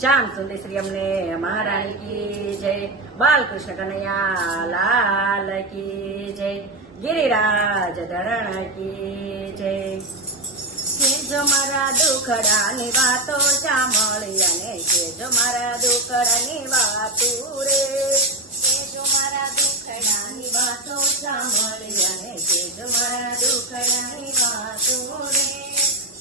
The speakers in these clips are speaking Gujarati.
શ્યામ સુંદર શ્રી અમને મહારાણી કી જય, બાલકૃષ્ણ કનૈયા લાલ કી જય, ગિરિરાજ ધરણ કી જય. કેજો મારા દુખડાની વાતો સાંભળી અને કેજો મારા દુખડાની વાતો રે, કેજો મારા દુખડાની વાતો સાંભળી અને કેજો મારા દુખડાની વાતો રે.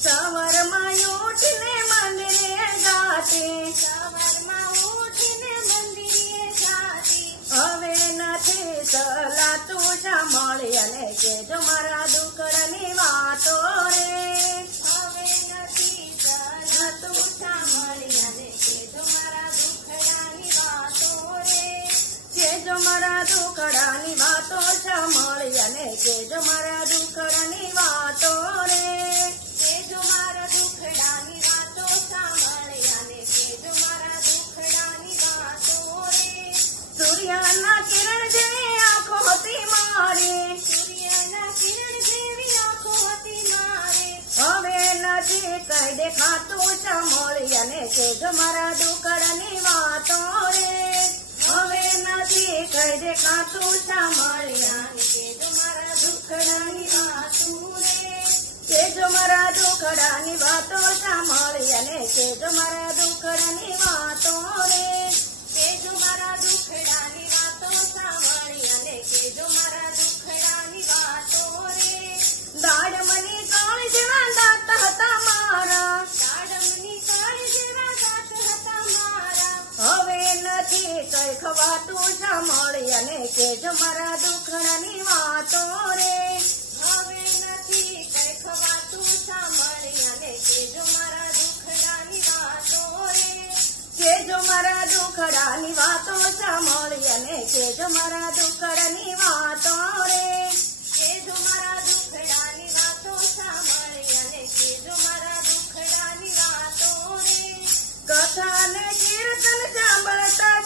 સવારમાં ઉઠીને મંદિરે જાતી, સવારમાં ઉઠીને મંદિરે જાતી, હવે નથી સલાતું સાંભળી અને કેજો મારા દુખડાની વાતો રે, હવે નથી સલાતું સાંભળી અને કેજો મારા દુખડાની વાતો રે, કેજો મારા દુખડાની વાતો સાંભળી અને કેજો મારા દુખડાની વાતો રે, કેજો મારા દુખડાની વાતો સાંભળી અને કેજો મારા દુખડાની વાતો રે. સૂર્યના કિરણ જેવી આંખો હતી મારી, સૂર્યના કિરણ જેવી આંખો હતી મારી, હવે નથી કઈ દેખાતું સાંભળી અને કેજો મારા દુખડાની વાતો રે, હવે નથી કઈ દેખાતું સાંભળી અને કેજો મારા દુખડાની વાતો રે, કેજો મારા દુખડાની વાતો સાંભળી અને કેજો મારા દુખડાની વાતો રે, કેજો મારા દુખડાની વાતો સાંભળી અને કેજો મારા દુખડાની વાતો રે. દાડમની કાળ જેવા દાંત હતા મારા, દાડમની કાળ જેવા દાંત હતા મારા, હવે નથી કઈ ખવાતું સાંભળી અને કેજો મારા દુખડાની વાતો રે, હવે નથી કઈ ખવાતું સાંભળી અને કેજો મારા દુખડાની વાતો રે, કેજો મારા દુખડાની વાતો સાંભળી અને કેજો મારા દુખડાની વાતો રે, કેજો મારા દુખડાની વાતો સાંભળી અને કેજો મારા દુખડાની વાતો રે. કથા ને કીર્તન સાંભળવા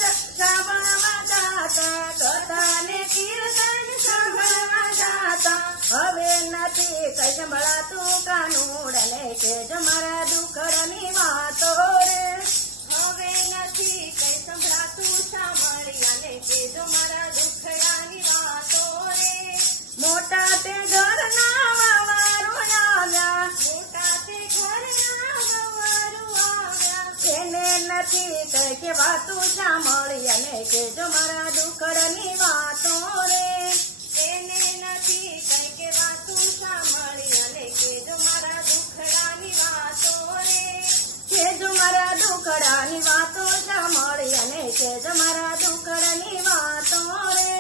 જાતા, કથા ને કીર્તન સાંભળવા જાતા, હવે નથી કઈ સંભળાતું કાનુડ અને કેજો મારા દુખડાની વાતો રે, હવે નથી કઈ સંભળાતું સાંભળી અને કેજો મારા દુખડાની વાતો રે. મોટા તે ઘરના વવારો આવ્યા, મોટા તે ઘરના વવારો આવ્યા, એને નથી કઈ કે વાતું સાંભળી અને કેજો મારા દુખડાની વાતો રે, એને નથી કઈ કે વાતું સાંભળી અને કેજો મારા દુખડાની વાતો રે, કેજો મારા દુખડાની વાતો સાંભળી અને કેજો મારા દુખડાની વાતો રે,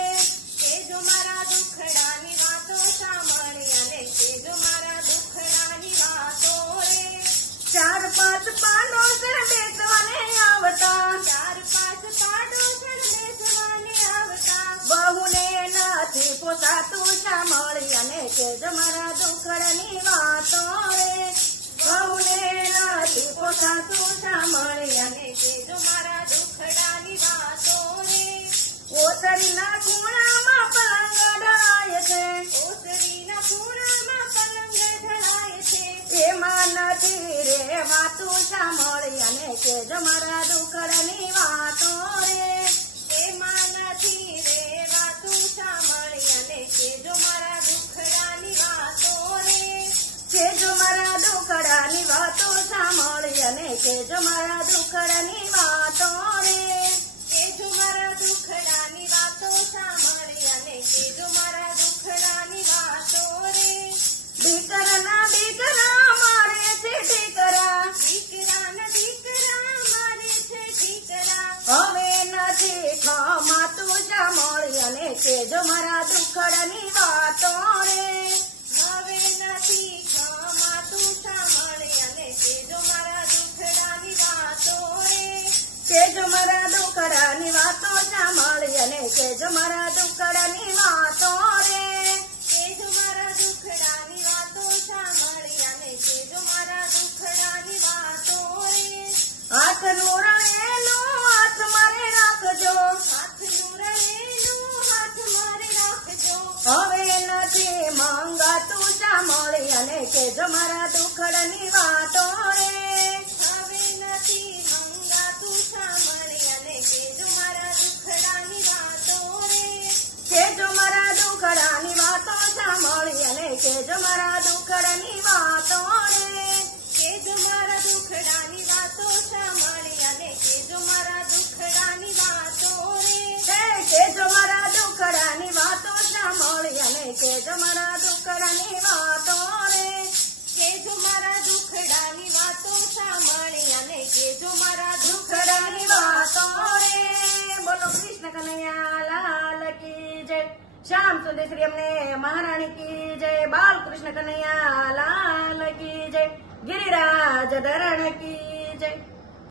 કેજો મારા દુખડાની વાતો સાંભળી અને કેજો મારા દુખડાની વાતો રે. ચાર પાંચ પાડોશર બેસવાને આવતા, ચાર પાંચ પાડોશર બેસવાને આવતા, બહુને નથી પોસાતું સાંભળી અને કેજો મારા દુખડાની વાતો રે, બહુને નથી પોસાતું સાંભળી અને કેજો મારા દુખડાની વાતો રે. ઓસરીના ખૂણામાં પલંગ ઢળાય છે, ઓસરીના ખૂણામાં પલંગ ઢળાય છે, એમાં નથી રે વાતું સાંભળી અને કેજો મારા દુખડાની વાતો રે, એમાં નથી રે વાતું સાંભળી અને કેજો મારા દુખડાની વાતો રે, કેજો મારા દુખડાની વાતો સાંભળી અને કેજો મારા દુખડાની વાતો રે, કેજો મારા દુખડાની વાતો સાંભળી અને કેજો મારા દુખડાની વાતો રે. દીકરાના દીકરા મારે છે દીકરા, દીકરાના દીકરા મારે છે દીકરા, હવે નથી ખમાતું સાંભળી અને કેજો મારા દુખડાની વાતો રે, હવે નથી ખમાતું સાંભળી અને કેજો મારા દુખડાની વાતો રે, કેજો મારા દુખડાની વાતો સાંભળી અને કેજો મારા દુખડાની વાતો રે, કેજો મારા દુખડાની વાતો સાંભળી અને કેજો મારા દુખડાની વાતો રે. હાથનું રહેલું હાથ મારે રાખજો, હાથનું રહેલું હાથ મારે રાખજો, હવે નથી મંગાતું સાંભળી અને કેજો મારા દુખડાની વાતો રે, હવે નથી મંગાતું કેજો મારા દુખડાની વાતો રે કેજો મારા દુખડાની વાતો સાંભળી અને કેજો મારા દુખડાની વાતો રે બોલો કૃષ્ણ કનૈયા લાલ કી જય શ્યામ સુંદર શ્રી અમને મહારાણી કી જય બાલકૃષ્ણ કનૈયા લાલ કી જય ગિરિરાજ ધરણ કી જય